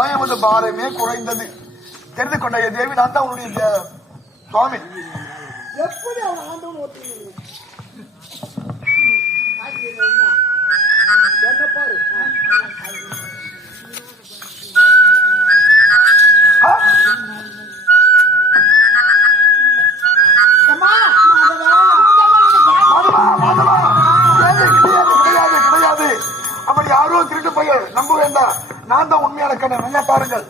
அப்பொழுதுதான் எமது பாரமே குறைந்தது. தெரிந்து கொண்ட தேவி, நான் தான் உன்னுடைய சுவாமி. எப்படி அவன் ஆண்டவன் ஒத்துக்கணும்? என்ன பாரு, கிடையாது. அப்படி யாரோ திருட்டு போய் நம்ப வேண்டாம். நான் தான் உண்மையான கண்ணன். நல்லா பாருங்கள்.